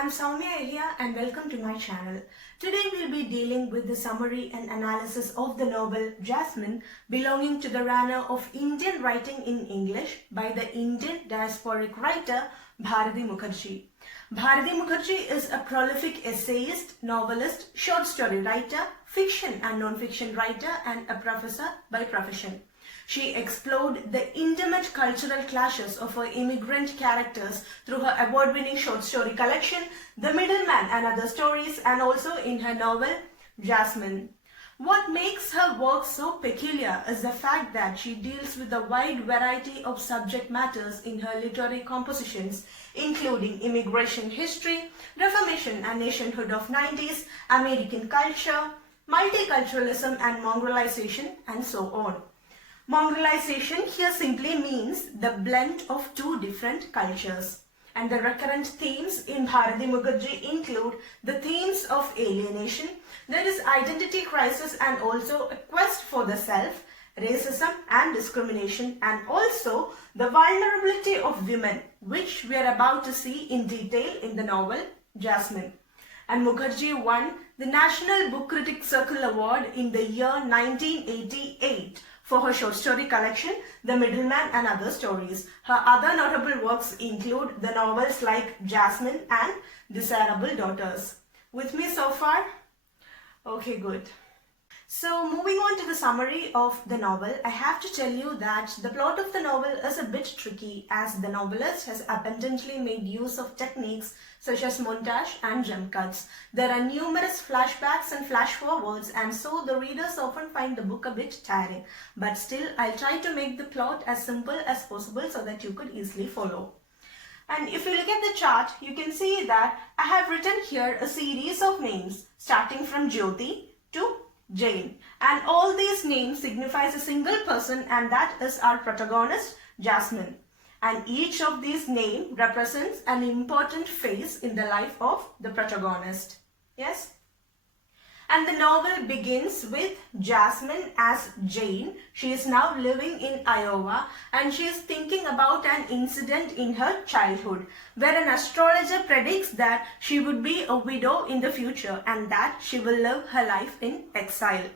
I'm Soumya here and welcome to my channel. Today we'll be dealing with the summary and analysis of the novel Jasmine belonging to the genre of Indian writing in English by the Indian diasporic writer Bharati Mukherjee. Bharati Mukherjee is a prolific essayist, novelist, short story writer, fiction and non-fiction writer and a professor by profession. She explored the intimate cultural clashes of her immigrant characters through her award-winning short story collection, The Middleman and Other Stories, and also in her novel, Jasmine. What makes her work so peculiar is the fact that she deals with a wide variety of subject matters in her literary compositions, including immigration history, Reformation and nationhood of 90s, American culture, multiculturalism and mongrelization, and so on. Mongrelization here simply means the blend of two different cultures. And the recurrent themes in Bharati Mukherjee include the themes of alienation, there is identity crisis and also a quest for the self, racism and discrimination, and also the vulnerability of women, which we are about to see in detail in the novel Jasmine. And Mukherjee won the National Book Critics Circle Award in the year 1988 for her short story collection, The Middleman and Other Stories. Her other notable works include the novels like Jasmine and Desirable Daughters. With me so far? Okay, good. So moving on to the summary of the novel, I have to tell you that the plot of the novel is a bit tricky as the novelist has abundantly made use of techniques such as montage and jump cuts. There are numerous flashbacks and flash forwards, and so the readers often find the book a bit tiring. But still, I'll try to make the plot as simple as possible so that you could easily follow. And if you look at the chart, you can see that I have written here a series of names starting from Jyoti to Jane, and all these names signifies a single person, and that is our protagonist Jasmine, and each of these names represents an important phase in the life of the protagonist. Yes? And the novel begins with Jasmine as Jane. She is now living in Iowa and she is thinking about an incident in her childhood where an astrologer predicts that she would be a widow in the future and that she will live her life in exile.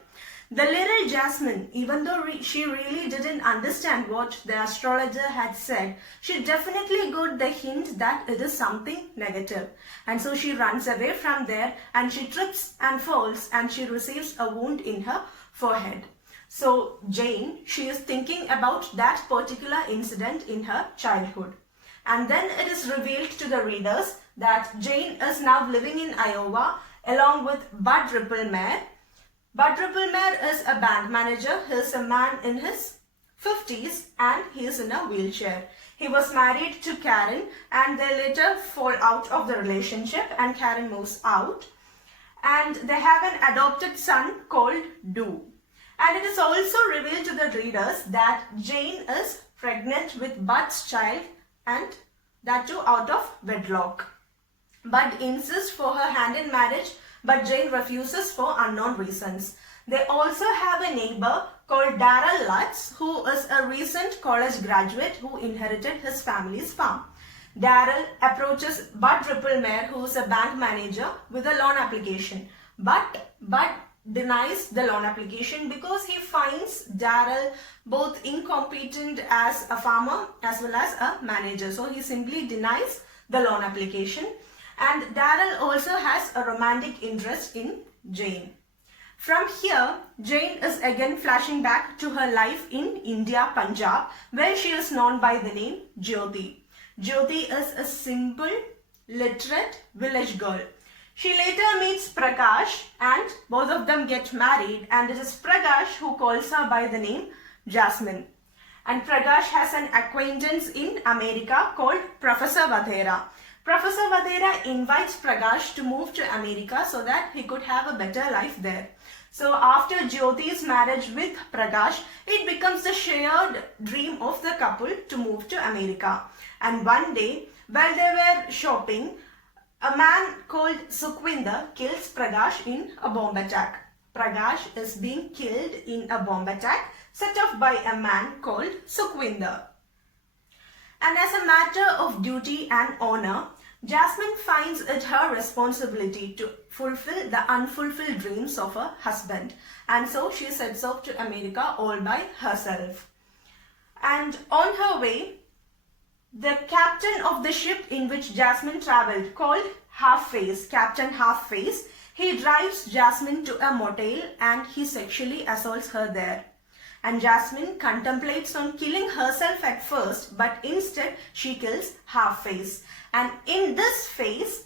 The little Jasmine, even though she really didn't understand what the astrologer had said, she definitely got the hint that it is something negative. And so she runs away from there and she trips and falls and she receives a wound in her forehead. So Jane, she is thinking about that particular incident in her childhood. And then it is revealed to the readers that Jane is now living in Iowa along with Bud Ripplemer. Bud Ripplemer is a bank manager. He is a man in his 50s and he is in a wheelchair. He was married to Karen and they later fall out of the relationship and Karen moves out. And they have an adopted son called Du. And it is also revealed to the readers that Jane is pregnant with Bud's child, and that too out of wedlock. Bud insists for her hand in marriage, but Jane refuses for unknown reasons. They also have a neighbor called Darrell Lutz, who is a recent college graduate who inherited his family's farm. Darrell approaches Bud Ripplemer, who is a bank manager, with a loan application. But Bud denies the loan application because he finds Darrell both incompetent as a farmer as well as a manager. So he simply denies the loan application. And Darrell also has a romantic interest in Jane. From here, Jane is again flashing back to her life in India, Punjab, where she is known by the name Jyoti. Jyoti is a simple, literate village girl. She later meets Prakash and both of them get married, and it is Prakash who calls her by the name Jasmine. And Prakash has an acquaintance in America called Professor Vadera. Professor Vadera invites Prakash to move to America so that he could have a better life there. So after Jyoti's marriage with Prakash, it becomes the shared dream of the couple to move to America. And one day, while they were shopping, a man called Sukhwinder kills Prakash in a bomb attack. Prakash is being killed in a bomb attack set off by a man called Sukhwinder. And as a matter of duty and honor, Jasmine finds it her responsibility to fulfill the unfulfilled dreams of her husband, and so she sets off to America all by herself. And on her way, the captain of the ship in which Jasmine travelled, called Half-Face, Captain Half-Face, he drives Jasmine to a motel and he sexually assaults her there. And Jasmine contemplates on killing herself at first, but instead she kills Half-Face. And in this phase,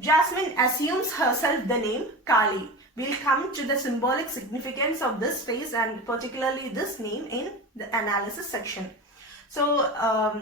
Jasmine assumes herself the name Kali. We'll come to the symbolic significance of this phase and particularly this name in the analysis section. So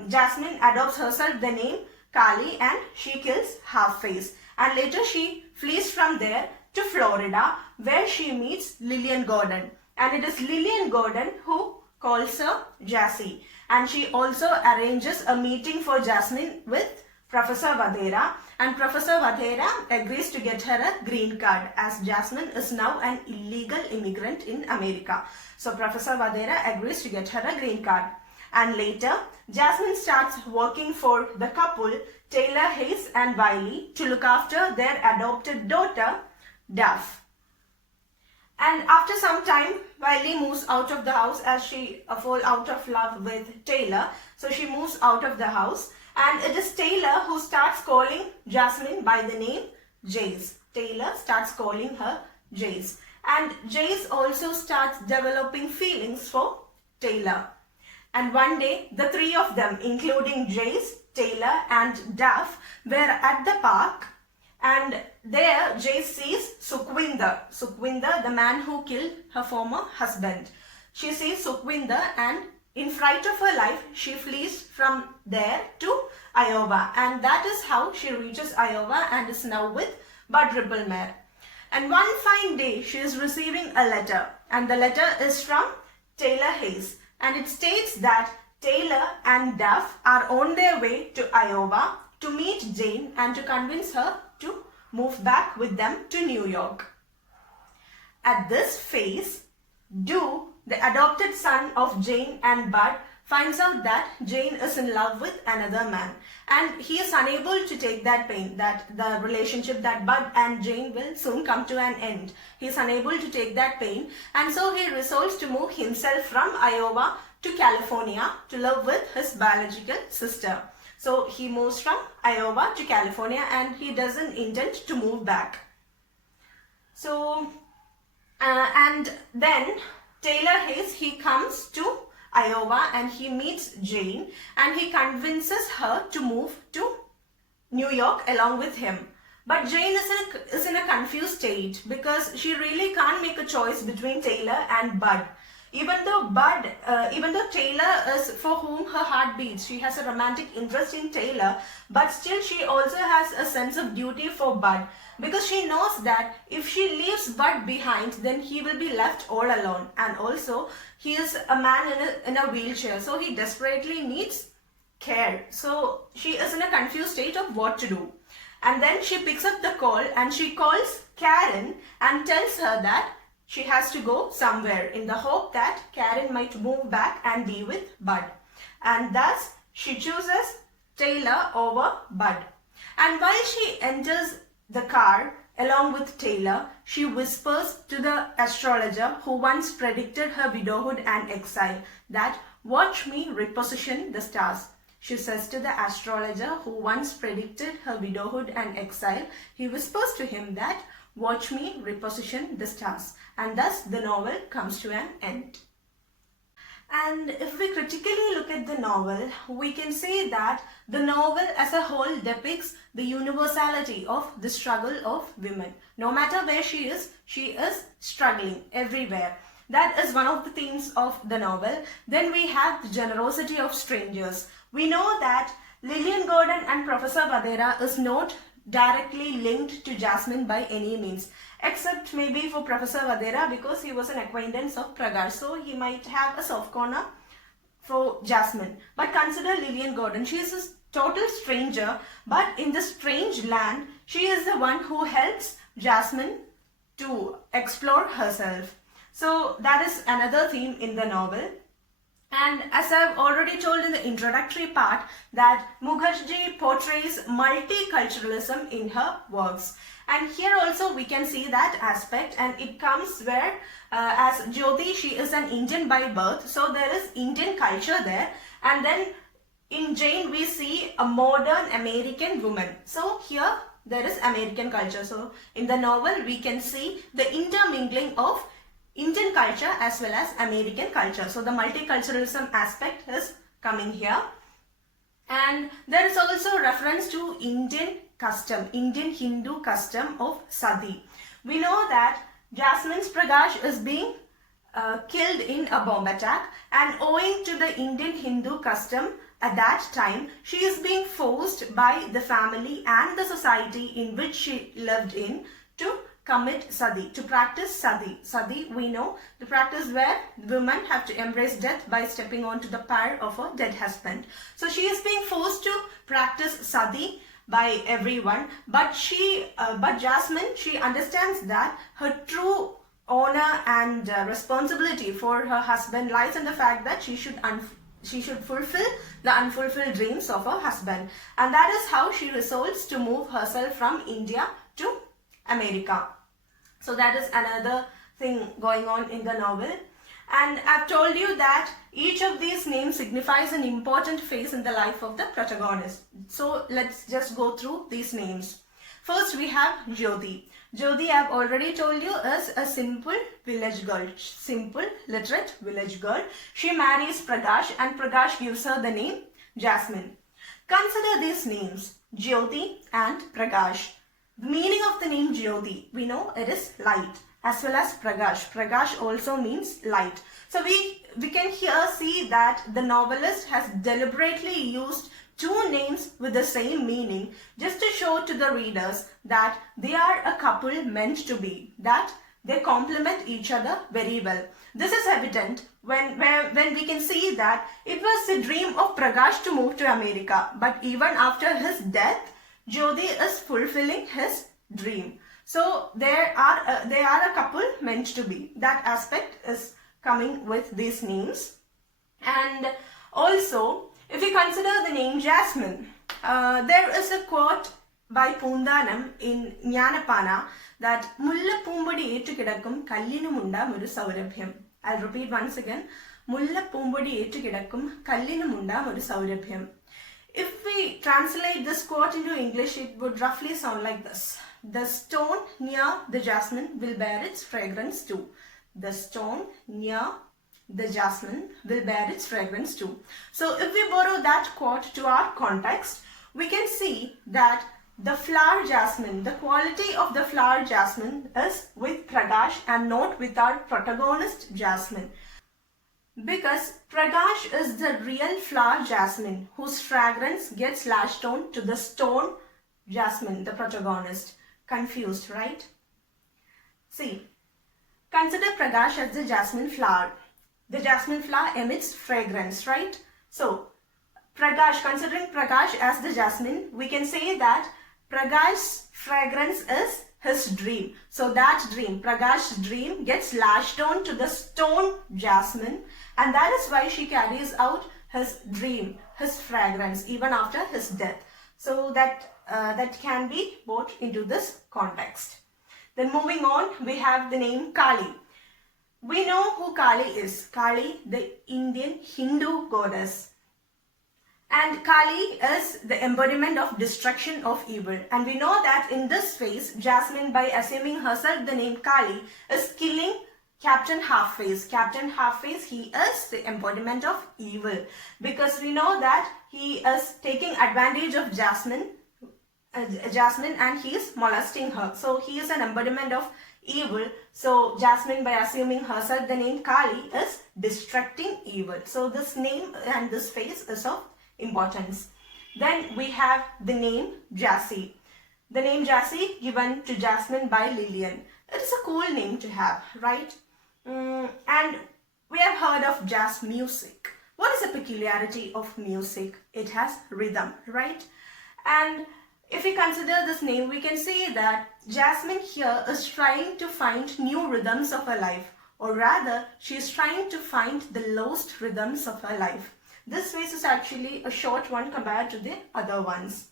Jasmine adopts herself the name Kali and she kills Half-Face. And later she flees from there to Florida, where she meets Lillian Gordon. And it is Lillian Gordon who calls her Jassy. And she also arranges a meeting for Jasmine with Professor Vadera. And Professor Vadera agrees to get her a green card, as Jasmine is now an illegal immigrant in America. So Professor Vadera agrees to get her a green card. And later, Jasmine starts working for the couple, Taylor Hayes and Wiley, to look after their adopted daughter, Duff. And after some time, Wiley moves out of the house as she falls out of love with Taylor. So she moves out of the house, and it is Taylor who starts calling Jasmine by the name Jace. Taylor starts calling her Jace. And Jace also starts developing feelings for Taylor. And one day, the three of them, including Jace, Taylor and Duff, were at the park, and there Jace sees Sukhwinder, the man who killed her former husband. She sees Sukhwinder, and in fright of her life, she flees from there to Iowa, and that is how she reaches Iowa and is now with Bud Ripplemere. And one fine day, she is receiving a letter, and the letter is from Taylor Hayes. And it states that Taylor and Duff are on their way to Iowa to meet Jane and to convince her to move back with them to New York. At this phase, Dew, the adopted son of Jane and Bud, finds out that Jane is in love with another man, and he is unable to take that pain, that the relationship that Bud and Jane will soon come to an end. He is unable to take that pain, and so he resolves to move himself from Iowa to California to live with his biological sister. So he moves from Iowa to California, and he doesn't intend to move back. So and then Taylor Hayes, he comes to Iowa and he meets Jane, and he convinces her to move to New York along with him. But Jane is in a confused state because she really can't make a choice between Taylor and Bud. Even though Taylor is for whom her heart beats, she has a romantic interest in Taylor, but still she also has a sense of duty for Bud, because she knows that if she leaves Bud behind, then he will be left all alone, and also he is a man in a wheelchair, so he desperately needs care. So she is in a confused state of what to do. And then she picks up the call and she calls Karen and tells her that she has to go somewhere in the hope that Karen might move back and be with Bud. And thus she chooses Taylor over Bud. And while she enters the car along with Taylor, she whispers to the astrologer who once predicted her widowhood and exile that, "Watch me reposition the stars." She says to the astrologer who once predicted her widowhood and exile, he whispers to him that, "Watch me reposition the stars." And thus the novel comes to an end. And if we critically look at the novel, we can say that the novel as a whole depicts the universality of the struggle of women. No matter where she is struggling everywhere. That is one of the themes of the novel. Then we have the generosity of strangers. We know that Lillian Gordon and Professor Vadera is not directly linked to Jasmine by any means, except maybe for Professor Vadera because he was an acquaintance of Pragar, so he might have a soft corner for Jasmine. But consider Lillian Gordon. She is a total stranger, but in this strange land, she is the one who helps Jasmine to explore herself. So that is another theme in the novel. And as I've already told in the introductory part, that Mukherjee portrays multiculturalism in her works. And here also we can see that aspect, and it comes where as Jyoti, she is an Indian by birth, so there is Indian culture there. And then in Jane we see a modern American woman. So here there is American culture. So in the novel we can see the intermingling of Indian culture as well as American culture. So the multiculturalism aspect is coming here. And there is also reference to Indian custom, Indian Hindu custom of Sati. We know that Jasmine's Prakash is being killed in a bomb attack, and owing to the Indian Hindu custom at that time, she is being forced by the family and the society in which she lived in to commit sati, to practice sati. Sati, we know, the practice where women have to embrace death by stepping onto the pyre of a dead husband. So she is being forced to practice sati by everyone, but Jasmine, she understands that her true honor and responsibility for her husband lies in the fact that she should fulfill the unfulfilled dreams of her husband, and that is how she resolves to move herself from India to America. So that is another thing going on in the novel. And I've told you that each of these names signifies an important phase in the life of the protagonist. So let's just go through these names. First we have Jyoti. Jyoti, I've already told you, is a simple village girl. Simple, literate village girl. She marries Prakash, and Prakash gives her the name Jasmine. Consider these names, Jyoti and Prakash. The meaning of the name Jyoti, we know it is light, as well as Prakash. Prakash also means light. So we can here see that the novelist has deliberately used two names with the same meaning just to show to the readers that they are a couple meant to be, that they complement each other very well. This is evident when we can see that it was the dream of Prakash to move to America, but even after his death, Jyoti is fulfilling his dream. So they are a couple meant to be. That aspect is coming with these names. And also, if we consider the name Jasmine, there is a quote by Pundanam in Jnanapana that Mulla Pumbadi ettu kidakkum kallinumunda oru saurabhyam. I'll repeat once again. Mulla Pumbadi ettu kidakkum kallinumunda oru saurabhyam. If we translate this quote into English, it would roughly sound like this. The stone near the jasmine will bear its fragrance too. The stone near the jasmine will bear its fragrance too. So if we borrow that quote to our context, we can see that the flower jasmine, the quality of the flower jasmine is with Prakash and not with our protagonist Jasmine. Because Prakash is the real flower jasmine whose fragrance gets lashed on to the stone Jasmine, the protagonist. Confused, right? See, consider Prakash as the jasmine flower. The jasmine flower emits fragrance, right? So, Prakash, considering Prakash as the jasmine, we can say that Prakash's fragrance is his dream. So that dream, Prakash's dream, gets lashed on to the stone jasmine, and that is why she carries out his dream, his fragrance, even after his death. So that can be brought into this context. Then moving on, we have the name Kali. We know who Kali is. Kali, the Indian Hindu goddess. And Kali is the embodiment of destruction of evil. And we know that in this phase, Jasmine, by assuming herself the name Kali, is killing Captain Half-Face. Captain Half-Face, he is the embodiment of evil. Because we know that he is taking advantage of Jasmine and he is molesting her. So he is an embodiment of evil. So Jasmine, by assuming herself the name Kali, is destructing evil. So this name and this phase is of importance. Then we have the name Jassi. The name Jassi given to Jasmine by Lillian. It is a cool name to have, right? And we have heard of jazz music. What is the peculiarity of music? It has rhythm, right? And if we consider this name, we can say that Jasmine here is trying to find new rhythms of her life. or rather she is trying to find the lost rhythms of her life. This phase is actually a short one compared to the other ones.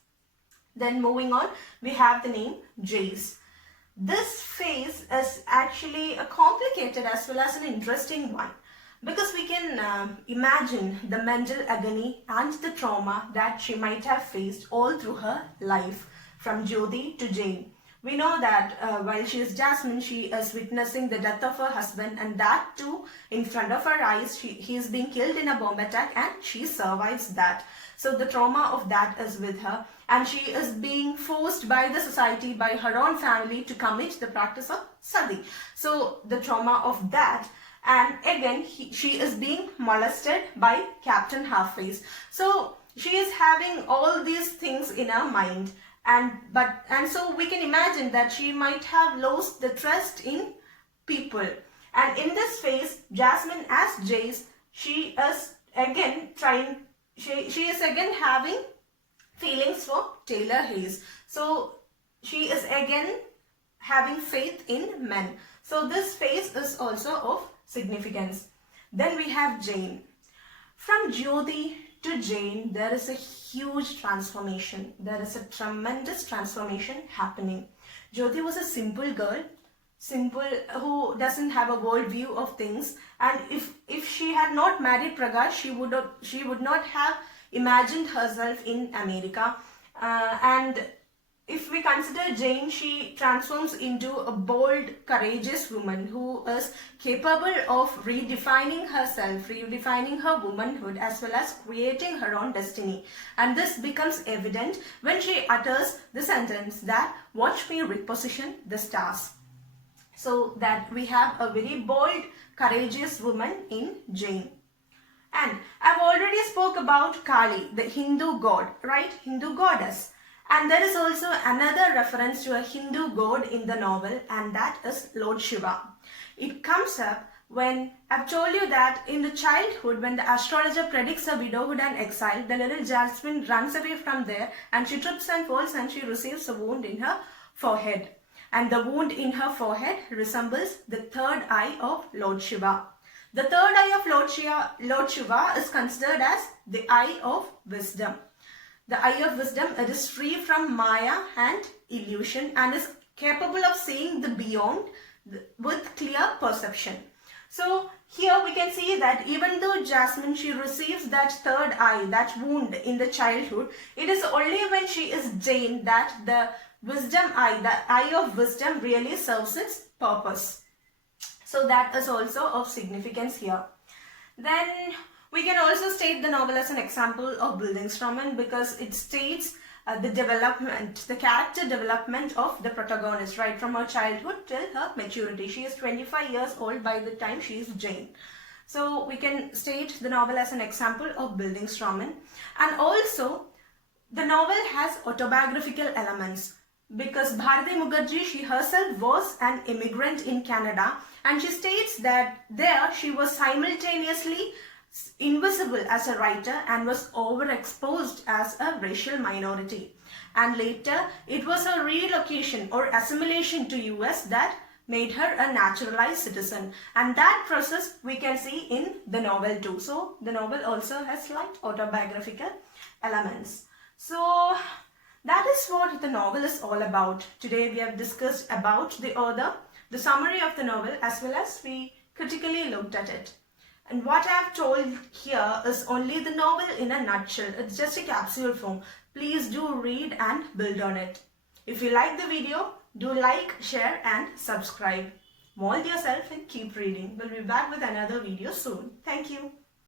Then moving on, we have the name Jace. This phase is actually a complicated as well as an interesting one, because we can imagine the mental agony and the trauma that she might have faced all through her life, from Jyoti to Jane. We know that while she is Jasmine, she is witnessing the death of her husband, and that too in front of her eyes. He is being killed in a bomb attack and she survives that. So the trauma of that is with her, and she is being forced by the society, by her own family, to commit the practice of sati. So the trauma of that, and again she is being molested by Captain Halfface. So she is having all these things in her mind. And so we can imagine that she might have lost the trust in people. And in this phase, Jasmine as Jace, she is again having feelings for Taylor Hayes. So she is again having faith in men. So this phase is also of significance. Then we have Jane. From Jyoti to Jane, there is a huge transformation. There is a tremendous transformation happening. Jyoti was a simple girl, who doesn't have a worldview of things, and if she had not married Prakash, she would not have imagined herself in America. And if we consider Jane, she transforms into a bold, courageous woman who is capable of redefining herself, redefining her womanhood, as well as creating her own destiny. And this becomes evident when she utters the sentence that, "Watch me reposition the stars." So that we have a very bold, courageous woman in Jane. And I've already spoke about Kali, the Hindu god, right? Hindu goddess. And there is also another reference to a Hindu god in the novel, and that is Lord Shiva. It comes up when I've told you that in the childhood, when the astrologer predicts her widowhood and exile, the little Jasmine runs away from there and she trips and falls and she receives a wound in her forehead. And the wound in her forehead resembles the third eye of Lord Shiva. The third eye of Lord Shiva is considered as the eye of wisdom. The eye of wisdom, it is free from Maya and illusion and is capable of seeing the beyond with clear perception. So here we can see that even though Jasmine, she receives that third eye, that wound in the childhood, it is only when she is Jane that the wisdom eye, the eye of wisdom, really serves its purpose. So that is also of significance here. Then we can also state the novel as an example of Bildungsroman, because it states the character development of the protagonist, right from her childhood till her maturity. She is 25 years old by the time she is Jane. So we can state the novel as an example of Bildungsroman. And also the novel has autobiographical elements, because Bharati Mukherjee, she herself was an immigrant in Canada, and she states that there she was simultaneously invisible as a writer and was overexposed as a racial minority. And later it was her relocation or assimilation to US that made her a naturalized citizen, and that process we can see in the novel too. So the novel also has slight autobiographical elements. So that is what the novel is all about. Today we have discussed about the author, the summary of the novel, as well as we critically looked at it. And what I have told here is only the novel in a nutshell. It's just a capsule form. Please do read and build on it. If you like the video, do like, share and subscribe. Mold yourself and keep reading. We'll be back with another video soon. Thank you.